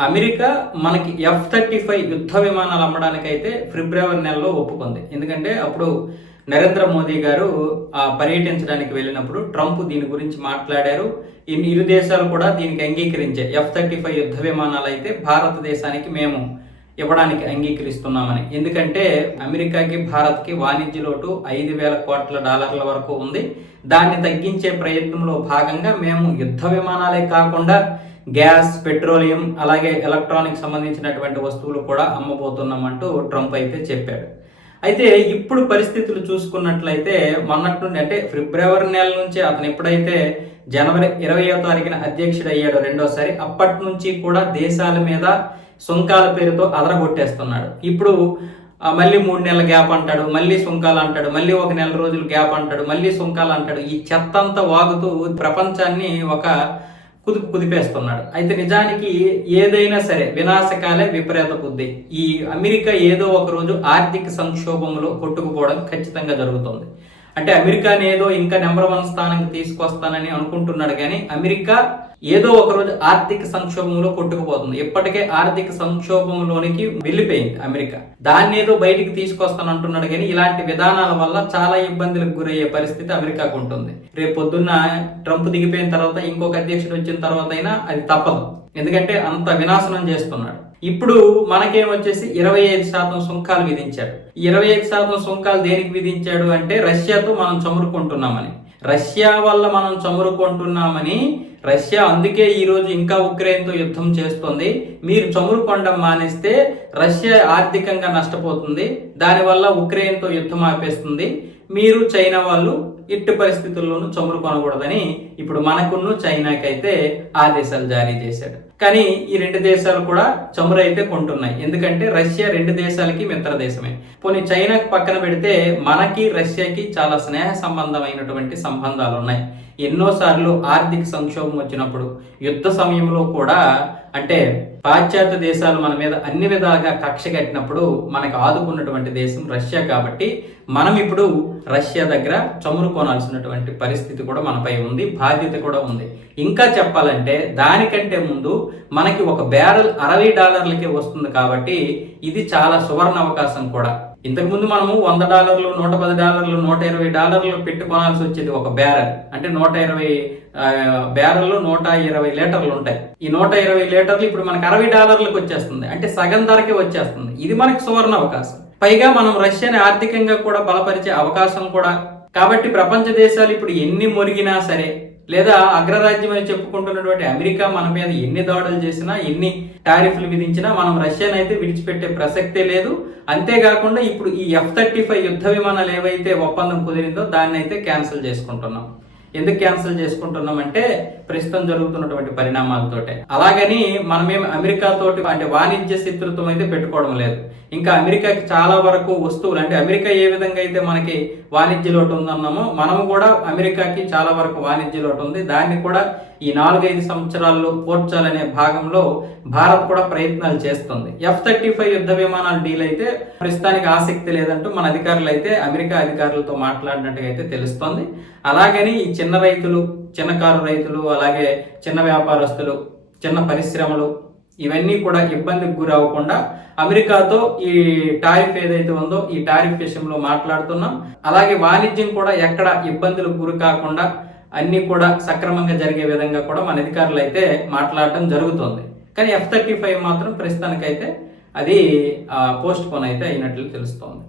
America మనకి F thirty five యుద్ధ విమానాలు అమ్మడానికైతే ఫిబ్రవరి నెలలో ఒప్పుకుంది. ఎందుకంటే అప్పుడు నరేంద్ర మోదీ గారు ఆ పర్యటించడానికి వెళ్ళినప్పుడు ట్రంప్ దీని గురించి మాట్లాడారు. ఇరు దేశాలు కూడా దీనికి అంగీకరించే ఎఫ్ థర్టీ ఫైవ్ యుద్ధ విమానాలు అయితే భారతదేశానికి మేము ఇవ్వడానికి అంగీకరిస్తున్నామని. ఎందుకంటే అమెరికాకి భారత్కి వాణిజ్య లోటు ఐదు వేల కోట్ల డాలర్ల వరకు ఉంది. దాన్ని తగ్గించే ప్రయత్నంలో భాగంగా మేము యుద్ధ విమానాలే కాకుండా గ్యాస్ పెట్రోలియం అలాగే ఎలక్ట్రానిక్ సంబంధించినటువంటి వస్తువులు కూడా అమ్మబోతున్నామంటూ ట్రంప్ అయితే చెప్పాడు. అయితే ఇప్పుడు పరిస్థితులు చూసుకున్నట్లయితే మొన్నటి నుండి అంటే ఫిబ్రవరి నెల నుంచి అతను ఎప్పుడైతే జనవరి ఇరవయో తారీఖున అధ్యక్షుడయ్యాడో రెండోసారి అప్పటి నుంచి కూడా దేశాల మీద సుంకాల పేరుతో అదరగొట్టేస్తున్నాడు. ఇప్పుడు మళ్ళీ మూడు నెలల గ్యాప్ అంటాడు మళ్ళీ సుంకాలు అంటాడు మళ్ళీ ఒక నెల రోజులు గ్యాప్ అంటాడు మళ్ళీ సుంకాలు అంటాడు. ఈ చెత్త అంతా వాగుతూ ప్రపంచాన్ని ఒక కుదిపి కుదిపేస్తున్నాడు. అయితే నిజానికి ఏదైనా సరే వినాశకాలే విపరీత బుద్ధి ఈ అమెరికా ఏదో ఒక రోజు ఆర్థిక సంక్షోభంలో కొట్టుకుపోవడం ఖచ్చితంగా జరుగుతుంది. అంటే అమెరికాని ఏదో ఇంకా నెంబర్ వన్ స్థానానికి తీసుకొస్తానని అనుకుంటున్నాడు కానీ అమెరికా ఏదో ఒక రోజు ఆర్థిక సంక్షోభంలో కొట్టుకుపోతుంది. ఇప్పటికే ఆర్థిక సంక్షోభంలోనికి వెళ్ళిపోయింది అమెరికా. దాన్ని ఏదో బయటికి తీసుకొస్తాను అంటున్నాడు కానీ ఇలాంటి విధానాల వల్ల చాలా ఇబ్బందులకు గురయ్యే పరిస్థితి అమెరికాకు ఉంటుంది. రేపు పొద్దున్న ట్రంప్ దిగిపోయిన తర్వాత ఇంకొక అధ్యక్షుడు వచ్చిన తర్వాత అయినా అది తప్పదు. ఎందుకంటే అంత వినాశనం చేస్తున్నాడు. ఇప్పుడు మనకేమొచ్చేసి ఇరవై ఐదు శాతం సుంకాలు విధించాడు. ఇరవై ఐదు శాతం సుంకాలు దేనికి విధించాడు అంటే రష్యాతో మనం చమురుకుంటున్నామని. రష్యా వల్ల మనం చమురుకుంటున్నామని రష్యా అందుకే ఈరోజు ఇంకా ఉక్రెయిన్తో యుద్ధం చేస్తుంది. మీరు చమురుకొండం మానేస్తే రష్యా ఆర్థికంగా నష్టపోతుంది. దానివల్ల ఉక్రెయిన్తో యుద్ధం ఆపేస్తుంది. మీరు చైనా వాళ్ళు ఎట్టి పరిస్థితుల్లోనూ చమురు కొనకూడదని ఇప్పుడు మనకును చైనాకైతే ఆదేశాలు జారీ చేశాడు. కానీ ఈ రెండు దేశాలు కూడా చమురు అయితే కొంటున్నాయి. ఎందుకంటే రష్యా రెండు దేశాలకి మిత్ర దేశమే. పోనీ చైనాకి పక్కన పెడితే మనకి రష్యాకి చాలా స్నేహ సంబంధమైనటువంటి సంబంధాలు ఉన్నాయి ఎన్నోసార్లు ఆర్థిక సంక్షోభం వచ్చినప్పుడు యుద్ధ సమయంలో కూడా అంటే పాశ్చాత్య దేశాలు మన మీద అన్ని విధాలుగా కక్ష కట్టినప్పుడు మనకు ఆదుకున్నటువంటి దేశం రష్యా కాబట్టి మనం ఇప్పుడు రష్యా దగ్గర చమురు కొనాల్సినటువంటి పరిస్థితి కూడా మనపై ఉంది బాధ్యత కూడా ఉంది. ఇంకా చెప్పాలంటే దానికంటే ముందు మనకి ఒక బ్యారల్ అరవై డాలర్లకే వస్తుంది కాబట్టి ఇది చాలా సువర్ణ అవకాశం కూడా. ఇంతకుముందు మనము వంద డాలర్లు నూట పది డాలర్లు నూట ఇరవై డాలర్లు పెట్టి కొనాల్సి వచ్చేది ఒక బ్యారల్. అంటే నూట ఇరవై బ్యారెల్లో నూట ఇరవై లీటర్లు ఉంటాయి. ఈ నూట ఇరవై లీటర్లు ఇప్పుడు మనకు అరవై డాలర్లకు వచ్చేస్తుంది. అంటే సగం ధరకే వచ్చేస్తుంది. ఇది మనకి సువర్ణ అవకాశం. పైగా మనం రష్యాని ఆర్థికంగా కూడా బలపరిచే అవకాశం కూడా. కాబట్టి ప్రపంచ దేశాలు ఇప్పుడు ఎన్ని మురిగినా సరే లేదా అగ్రరాజ్యం అని చెప్పుకుంటున్నటువంటి అమెరికా మన మీద ఎన్ని దాడులు చేసినా ఎన్ని టారిఫ్లు విధించినా మనం రష్యాని అయితే విడిచిపెట్టే ప్రసక్తే లేదు. అంతేకాకుండా ఇప్పుడు ఈ ఎఫ్ థర్టీ ఫైవ్ యుద్ధ విమానాలు ఏవైతే ఒప్పందం కుదిరిందో దాన్ని అయితే క్యాన్సిల్ చేసుకుంటున్నాం. ఎందుకు క్యాన్సిల్ చేసుకుంటున్నామంటే ప్రస్తుతం జరుగుతున్నటువంటి పరిణామాలతోటే. అలాగని మనమేం అమెరికాతోటి అంటే వాణిజ్య శత్రుత్వం అయితే పెట్టుకోవడం లేదు. ఇంకా అమెరికాకి చాలా వరకు వస్తువులు అంటే అమెరికా ఏ విధంగా అయితే మనకి వాణిజ్య లోటు ఉందన్నామో మనము కూడా అమెరికాకి చాలా వరకు వాణిజ్య లోటు ఉంది. దాన్ని కూడా ఈ నాలుగైదు సంవత్సరాల్లో పోర్చాలనే భాగంలో భారత్ కూడా ప్రయత్నాలు చేస్తుంది. ఎఫ్ థర్టీ ఫైవ్ యుద్ధ విమానాల డీల్ అయితే ప్రస్తుతానికి ఆసక్తి లేదంటూ మన అధికారులు అయితే అమెరికా అధికారులతో మాట్లాడినట్టుగా అయితే తెలుస్తోంది. అలాగని ఈ చిన్న రైతులు చిన్న కారు రైతులు అలాగే చిన్న వ్యాపారస్తులు చిన్న పరిశ్రమలు ఇవన్నీ కూడా ఇబ్బందికి గురవ్వకుండా అమెరికాతో ఈ టారిఫ్ ఏదైతే ఉందో ఈ టారిఫ్ విషయంలో మాట్లాడుతున్నాం. అలాగే వాణిజ్యం కూడా ఎక్కడ ఇబ్బందులకు గురి కాకుండా అన్ని కూడా సక్రమంగా జరిగే విధంగా కూడా మన అధికారులు అయితే మాట్లాడటం జరుగుతుంది. కానీ ఎఫ్ థర్టీ ఫైవ్ మాత్రం ప్రస్తుతానికైతే అది పోస్ట్ పోన్ అయితే అయినట్లు తెలుస్తోంది.